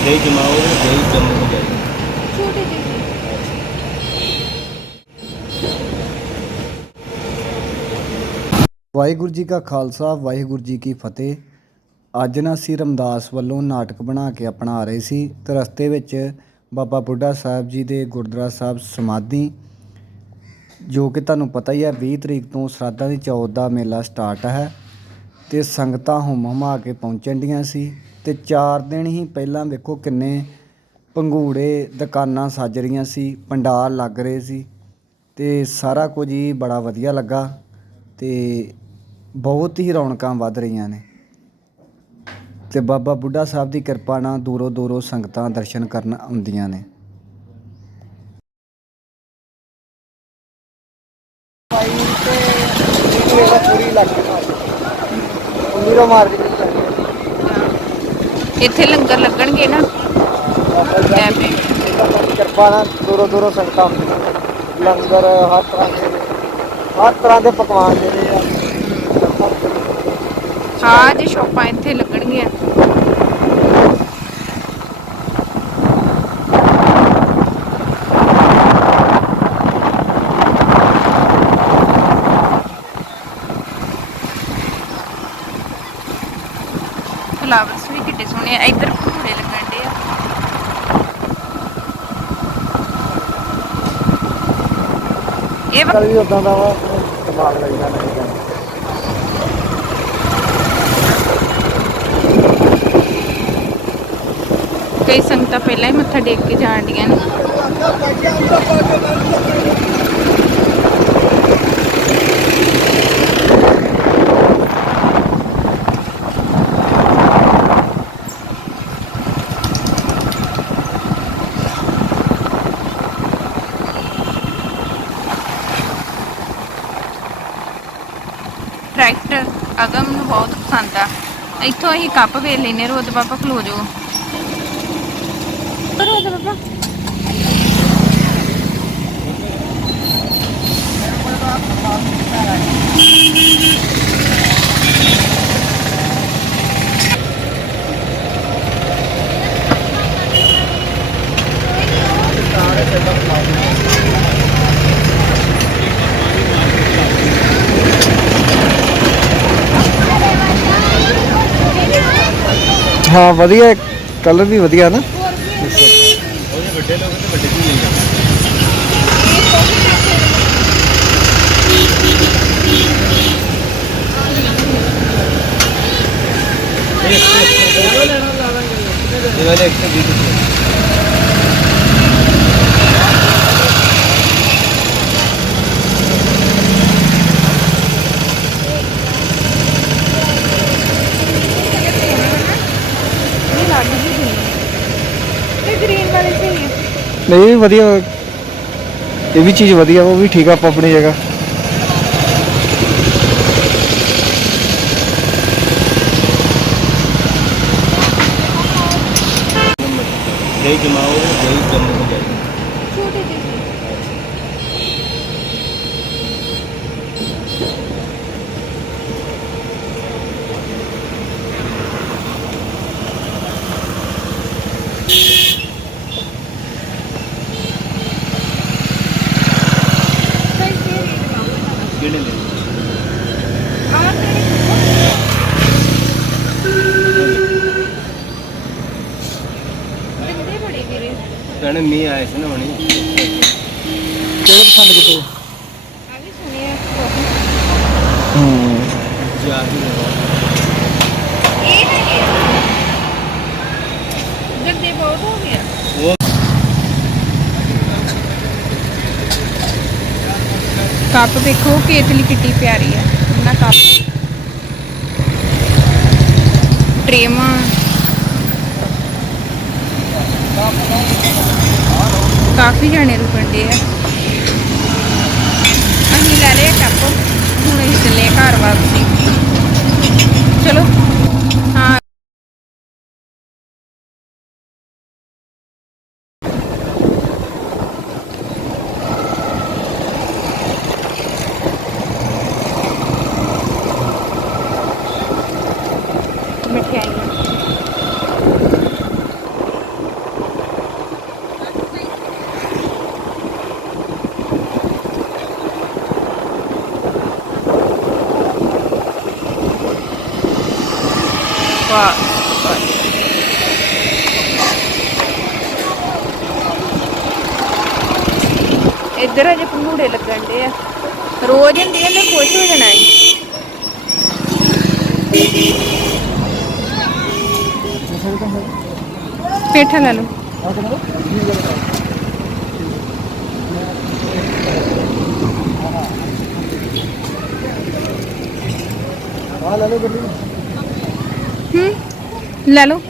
ਜਮਾਓ ਜੈ ਜੰਮੂ ਜੈ ਛੋਟੀ ਜਿਹੀ ਵਾਹਿਗੁਰੂ ਜੀ ਕਾ ਖਾਲਸਾ ਵਾਹਿਗੁਰੂ ਜੀ ਕੀ ਫਤਿਹ। ਅੱਜ ਨਾ ਅਸੀਂ ਰਮਦਾਸ ਵੱਲੋਂ ਨਾਟਕ ਬਣਾ ਕੇ ਆਪਣਾ ਆ ਰਹੇ ਸੀ ਤੇ ਰਸਤੇ ਵਿੱਚ ਬਾਬਾ ਬੁੱਢਾ ਸਾਹਿਬ ਜੀ ਦੇ ਗੁਰਦੁਆਰਾ ਸਾਹਿਬ ਸਮਾਧੀ ਜੋ ਕਿ ਤੁਹਾਨੂੰ ਪਤਾ ਹੀ ਹੈ 20 ਤਰੀਕ ਤੋਂ ਸ਼ਰਾਧਾਂ ਦੀ ਚੌਥ ਦਾ ਮੇਲਾ ਸਟਾਰਟ ਹੈ ਤੇ ਸੰਗਤਾਂ ਹੁਮ ਹੁਮਾ ਕੇ ਪਹੁੰਚਣ ਡੀਆਂ ਸੀ। ਤੇ 4 ਦਿਨ ਹੀ ਪਹਿਲਾਂ ਵੇਖੋ ਕਿੰਨੇ ਪੰਘੂੜੇ ਦੁਕਾਨਾਂ ਸੱਜ ਰਹੀਆਂ ਸੀ, ਪੰਡਾਲ ਲੱਗ ਰਹੇ ਸੀ ਅਤੇ ਸਾਰਾ ਕੁਝ ਹੀ ਬੜਾ ਵਧੀਆ ਲੱਗਾ ਅਤੇ ਬਹੁਤ ਹੀ ਰੌਣਕਾਂ ਵੱਧ ਰਹੀਆਂ ਨੇ। ਅਤੇ ਬਾਬਾ ਬੁੱਢਾ ਸਾਹਿਬ ਦੀ ਕਿਰਪਾ ਨਾਲ ਦੂਰੋਂ ਦੂਰੋਂ ਸੰਗਤਾਂ ਦਰਸ਼ਨ ਕਰਨ ਆਉਂਦੀਆਂ ਨੇ। ਇੱਥੇ ਲੰਗਰ ਲੱਗਣਗੇ ਨਾ। ਕੈਮਰੇ ਕਿਰਪਾ ਨਾਲ ਦੂਰੋਂ ਦੂਰੋਂ ਸੰਗਤਾਂ ਲੰਗਰ ਹਰ ਤਰ੍ਹਾਂ ਦੇ ਹਰ ਤਰ੍ਹਾਂ ਦੇ ਪਕਵਾਨ ਜਿਹੜੇ ਆ ਹਾਂ ਜੇ ਸ਼ੋਪਾਂ ਇੱਥੇ ਲੱਗਣਗੀਆਂ। ਵੀ ਕਿੱਡੇ ਸੋਹਣੇ ਆ ਇੱਧਰ ਭੂੜੇ ਲੱਗਣ ਦੇ ਆ। ਇਹ ਵਾ- ਉਦਾਂ ਦਾ ਵਾ ਦਿਮਾਗ ਲੱਗਦਾ ਨਹੀਂ ਜਾਂਦਾ। ਕਈ ਸੰਗਤਾਂ ਪਹਿਲਾਂ ਹੀ ਮੱਥਾ ਟੇਕ ਕੇ ਜਾਣ ਡੀਆਂ ਨੇ। ਟਰੈਕਟਰ ਅਗਮ ਨੂੰ ਬਹੁਤ ਪਸੰਦ ਆ। ਇੱਥੋਂ ਅਸੀਂ ਕੱਪ ਵੇਚ ਲੈਨੇ ਰੋਜ਼ ਪਾਪਾ ਖਲੋ ਜਾਓ। ਰੋਜ਼ ਪਾਪਾ ਹਾਂ, ਵਧੀਆ ਕਲਰ ਵੀ ਵਧੀਆ ਨਾ। ਵੱਡੇ ਲੋਕ ਤੇ ਵੱਡੇ ਵੀ ਲੈਂਦੇ ਇਹ ਵਾਲੇ 120 ਰੁਪਏ ਇਹ ਗ੍ਰੀਨ ਵਾਲੇ ਸਹੀ ਹੈ ਨਹੀਂ ਇਹ ਵੀ ਵਧੀਆ। ਇਹ ਵੀ ਚੀਜ਼ ਵਧੀਆ, ਉਹ ਵੀ ਠੀਕ ਆ, ਆਪਾਂ ਆਪਣੀ ਜਗ੍ਹਾ। ਜੈ ਜਮਾਓ, ਜੈ ਜੰਮੂ। ਭੈਣੇ ਮੀਂਹ ਆਏ ਸੀ ਨਾ ਹੁਣੀ। ਕਿਹੜੇ ਪਸੰਦ ਕਿਤੇ ਵੀ ਸੁਣੇ ਆ ਹੂੰ। ਜਾ ਹੀ ਲਗਾ ਇਹ ਹੈਗੇ ਗੰਦੇ ਬਹੁਤ ਹੋ ਗਿਆ ਕੱਪ ਵੇਖੋ ਕੇਤਲੀ ਕਿੱਡੀ ਪਿਆਰੀ ਆ। ਇਹਨਾਂ ਕੱਪ। ਟਰੇਮਾਂ ਕਾਫੀ ਜਾਣੇ ਰੁਕਣ ਦੇ ਆ। ਅਸੀਂ ਲੈ ਲਿਆ ਕੱਪ ਹੁਣ ਅਸੀਂ ਚੱਲੇ ਘਰ ਵਾਪਸੀ। ਚਲੋ। fuck. ఇద్దరు అని ఎప్పుడు మూడు వెళ్ళకండి రోజు ఎంత కోసి వెళ్ళనాయి పెట్టాలను. వాళ్ళు ਹੂੰ। ਲੈ ਲਓ।